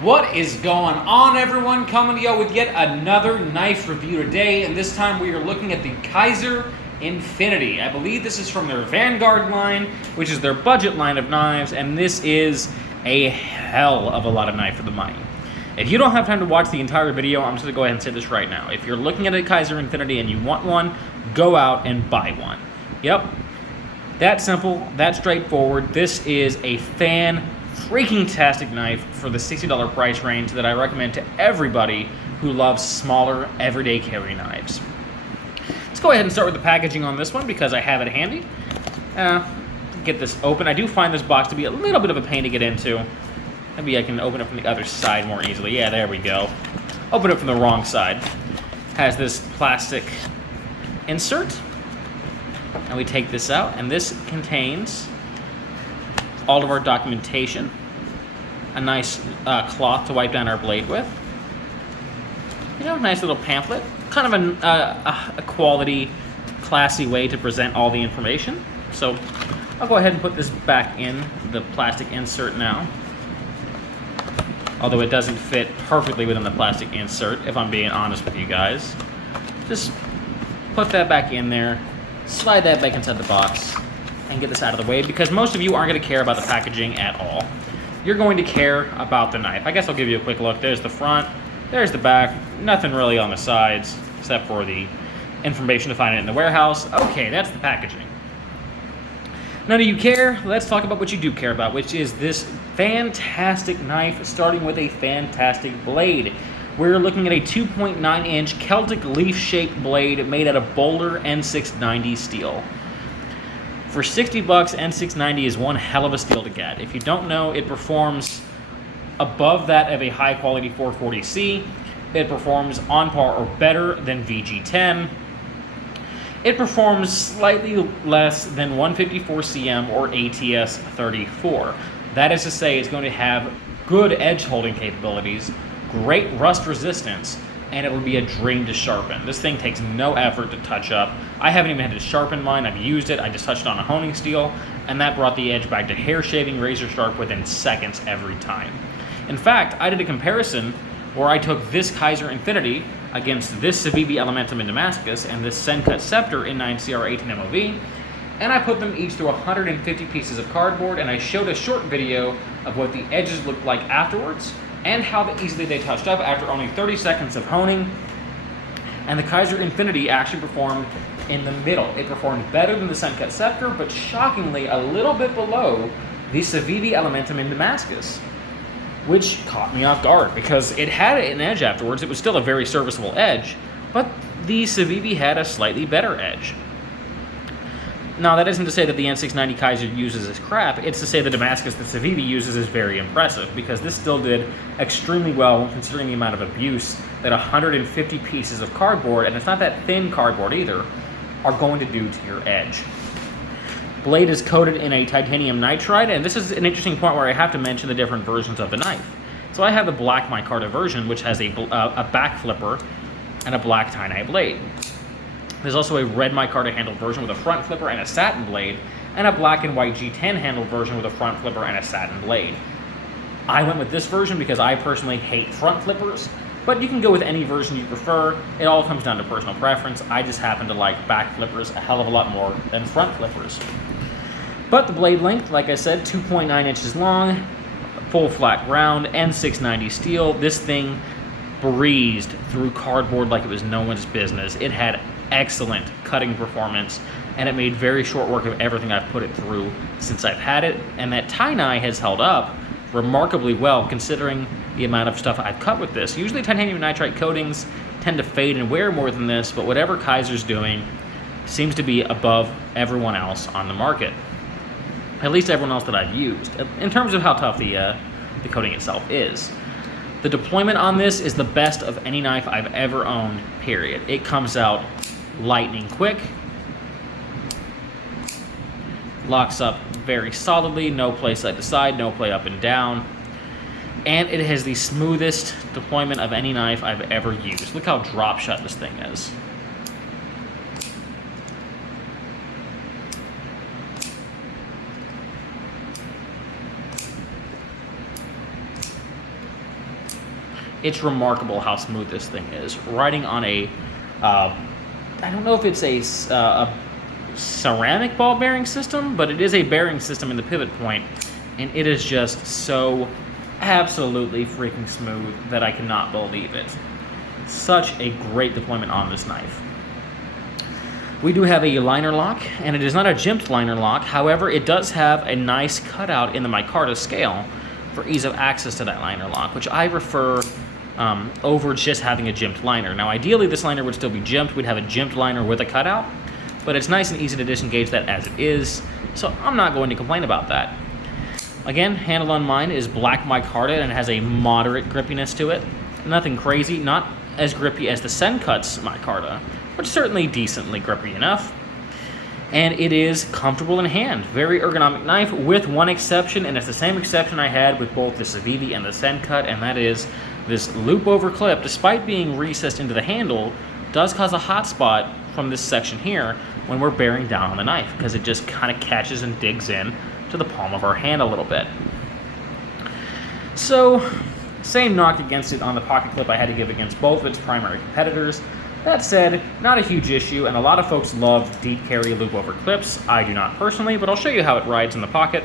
What is going on, everyone? Coming to you with yet another knife review today, and this time we are looking at the Kizer Infinity. I believe this is from their Vanguard line, which is their budget line of knives, and this is a hell of a lot of knife for the money. If you don't have time to watch the entire video, I'm just going to go ahead and say this right now. If you're looking at a Kizer Infinity and you want one, go out and buy one. Yep, that simple, that straightforward. This is a freaking-tastic knife for the $60 price range that I recommend to everybody who loves smaller, everyday carry knives. Let's go ahead and start with the packaging on this one because I have it handy. Get this open. I do find this box to be a little bit of a pain to get into. Maybe I can open it from the other side more easily. Yeah, there we go. Open it from the wrong side. Has this plastic insert. And we take this out, and this contains all of our documentation, a nice cloth to wipe down our blade with, nice little pamphlet, kind of a quality, classy way to present all the information. So I'll go ahead and put this back in the plastic insert now, although it doesn't fit perfectly within the plastic insert, if I'm being honest with you guys. Just put that back in there, slide that back inside the box, and get this out of the way, because most of you aren't going to care about the packaging at all. You're going to care about the knife. I guess I'll give you a quick look. There's the front, there's the back, nothing really on the sides, except for the information to find it in the warehouse. Okay, that's the packaging. None of you care. Let's talk about what you do care about, which is this fantastic knife, starting with a fantastic blade. We're looking at a 2.9-inch Celtic leaf-shaped blade made out of Boulder N690 steel. For $60, N690 is one hell of a steel to get. If you don't know, it performs above that of a high-quality 440C. It performs on par or better than VG10. It performs slightly less than 154cm or ATS 34. That is to say, it's going to have good edge holding capabilities, great rust resistance, and it will be a dream to sharpen. This thing takes no effort to touch up. I haven't even had to sharpen mine. I've used it. I just touched on a honing steel, and that brought the edge back to hair shaving razor sharp within seconds every time. In fact, I did a comparison where I took this Kizer Infinity against this Civivi Elementum in Damascus and this Sencut Scepter in 9CR18 MOV, and I put them each through 150 pieces of cardboard, and I showed a short video of what the edges looked like afterwards and how easily they touched up after only 30 seconds of honing. And the Kizer Infinity actually performed in the middle. It performed better than the Sencut Scepter, but shockingly a little bit below the Civivi Elementum in Damascus, which caught me off guard because it had an edge afterwards. It was still a very serviceable edge, but the Civivi had a slightly better edge. Now, that isn't to say that the N690 Kizer uses is crap. It's to say the Damascus that Civivi uses is very impressive, because this still did extremely well considering the amount of abuse that 150 pieces of cardboard, and it's not that thin cardboard either, are going to do to your edge. Blade is coated in a titanium nitride, and this is an interesting point where I have to mention the different versions of the knife. So I have the black Micarta version, which has a back flipper and a black tie-dye blade. There's also a red Micarta handled version with a front flipper and a satin blade, and a black and white G10 handled version with a front flipper and a satin blade. I went with this version because I personally hate front flippers, but you can go with any version you prefer. It all comes down to personal preference. I just happen to like back flippers a hell of a lot more than front flippers. But the blade length, like I said, 2.9 inches long, full flat ground, N690 steel. This thing breezed through cardboard like it was no one's business. It had excellent cutting performance, and it made very short work of everything I've put it through since I've had it, and that tie-dye has held up remarkably well considering the amount of stuff I've cut with this. Usually titanium nitride coatings tend to fade and wear more than this, but whatever Kizer's doing seems to be above everyone else on the market, at least everyone else that I've used, in terms of how tough the coating itself is. The deployment on this is the best of any knife I've ever owned, period. It comes out lightning quick, locks up very solidly, no play side to side, no play up and down, and it has the smoothest deployment of any knife I've ever used. Look how drop shut this thing is. It's remarkable how smooth this thing is. Riding on a, I don't know if it's a ceramic ball bearing system, but it is a bearing system in the pivot point, and it is just so absolutely freaking smooth that I cannot believe it. Such a great deployment on this knife. We do have a liner lock, and it is not a jimped liner lock. However, it does have a nice cutout in the micarta scale for ease of access to that liner lock, which I prefer over just having a jimped liner. Now, ideally, this liner would still be jimped. We'd have a jimped liner with a cutout, but it's nice and easy to disengage that as it is, so I'm not going to complain about that. Again, handle on mine is black micarta, and it has a moderate grippiness to it. Nothing crazy, not as grippy as the Sencut's micarta, but certainly decently grippy enough. And it is comfortable in hand. Very ergonomic knife, with one exception, and it's the same exception I had with both the Civivi and the Sencut, and that is this loop over clip, despite being recessed into the handle, does cause a hot spot from this section here when we're bearing down on the knife, because it just kind of catches and digs in to the palm of our hand a little bit. So, same knock against it on the pocket clip I had to give against both of its primary competitors. That said, not a huge issue, and a lot of folks love deep carry loop over clips. I do not personally, but I'll show you how it rides in the pocket.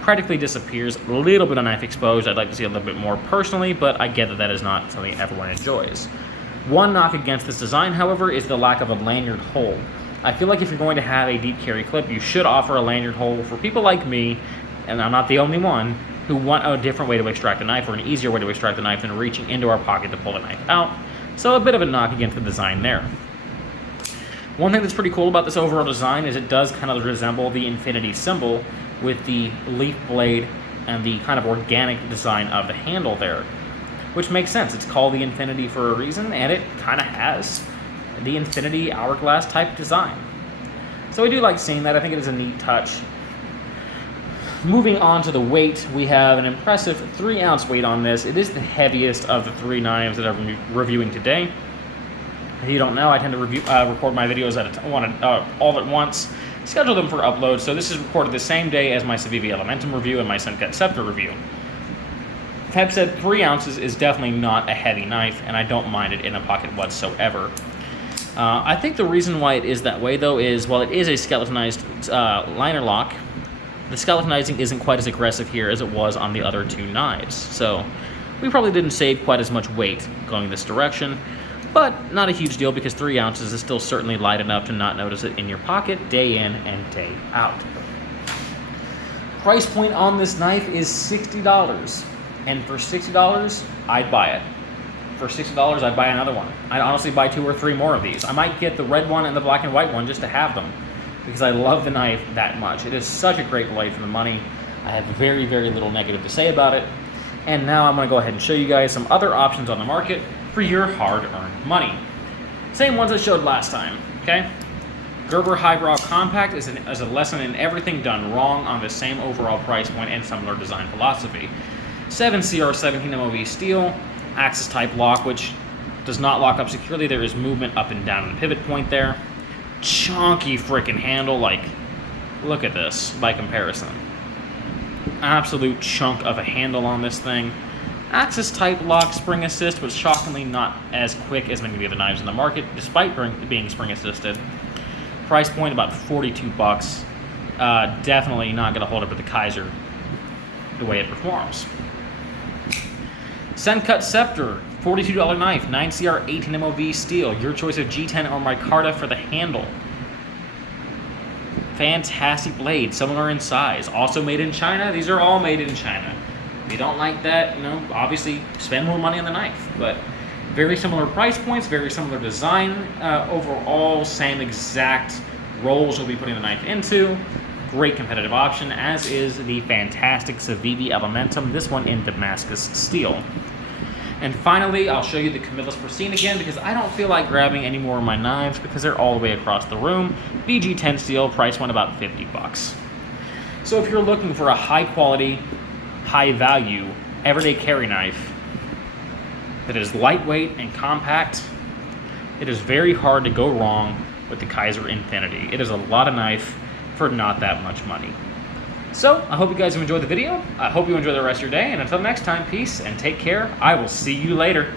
Practically disappears, a little bit of knife exposed. I'd like to see a little bit more personally, but I get that that is not something everyone enjoys. One knock against this design, however, is the lack of a lanyard hole. I feel like if you're going to have a deep carry clip, you should offer a lanyard hole for people like me, and I'm not the only one, who want a different way to extract a knife, or an easier way to extract the knife than reaching into our pocket to pull the knife out. So a bit of a knock against the design there. One thing that's pretty cool about this overall design is it does kind of resemble the infinity symbol with the leaf blade and the kind of organic design of the handle there, which makes sense. It's called the infinity for a reason, and it kind of has the infinity hourglass type design. So I do like seeing that. I think it is a neat touch. Moving on to the weight, we have an impressive 3-ounce weight on this. It is the heaviest of the 3 knives that I'm reviewing today. If you don't know, I tend to record my videos all at once, schedule them for upload, so this is recorded the same day as my Civivi Elementum review and my Sencut Scepter review. That said, 3 ounces is definitely not a heavy knife, and I don't mind it in a pocket whatsoever. I think the reason why it is that way, though, is while it is a skeletonized liner lock, the skeletonizing isn't quite as aggressive here as it was on the other 2 knives. So we probably didn't save quite as much weight going this direction, but not a huge deal because 3 ounces is still certainly light enough to not notice it in your pocket day in and day out. Price point on this knife is $60, and for $60, I'd buy it. For $60, I'd buy another one. I'd honestly buy 2 or 3 more of these. I might get the red one and the black and white one just to have them, because I love the knife that much. It is such a great blade for the money. I have very, very little negative to say about it. And now I'm gonna go ahead and show you guys some other options on the market for your hard-earned money. Same ones I showed last time, okay? Gerber Highbrow Compact is a lesson in everything done wrong on the same overall price point and similar design philosophy. 7CR17 MOV steel, axis type lock, which does not lock up securely. There is movement up and down in the pivot point there. Chunky freaking handle, like, look at this by comparison. Absolute chunk of a handle on this thing. Axis type lock, spring assist, but shockingly not as quick as many of the other knives in the market, despite being spring assisted. Price point about 42 bucks. Definitely not going to hold up with the Kizer the way it performs. Sencut Scepter, $42 knife, 9CR18 MOV steel. Your choice of G10 or micarta for the handle. Fantastic blade, similar in size. Also made in China. These are all made in China. If you don't like that, obviously spend more money on the knife. But very similar price points, very similar design. Overall, same exact rolls you'll be putting the knife into. Great competitive option, as is the fantastic Civivi Elementum, this one in Damascus steel. And finally, I'll show you the Camillus Pristine again, because I don't feel like grabbing any more of my knives because they're all the way across the room. BG10 steel, price went about 50 bucks. So if you're looking for a high quality, high value, everyday carry knife that is lightweight and compact, it is very hard to go wrong with the Kizer Infinity. It is a lot of knife for not that much money. So, I hope you guys have enjoyed the video. I hope you enjoy the rest of your day. And until next time, peace and take care. I will see you later.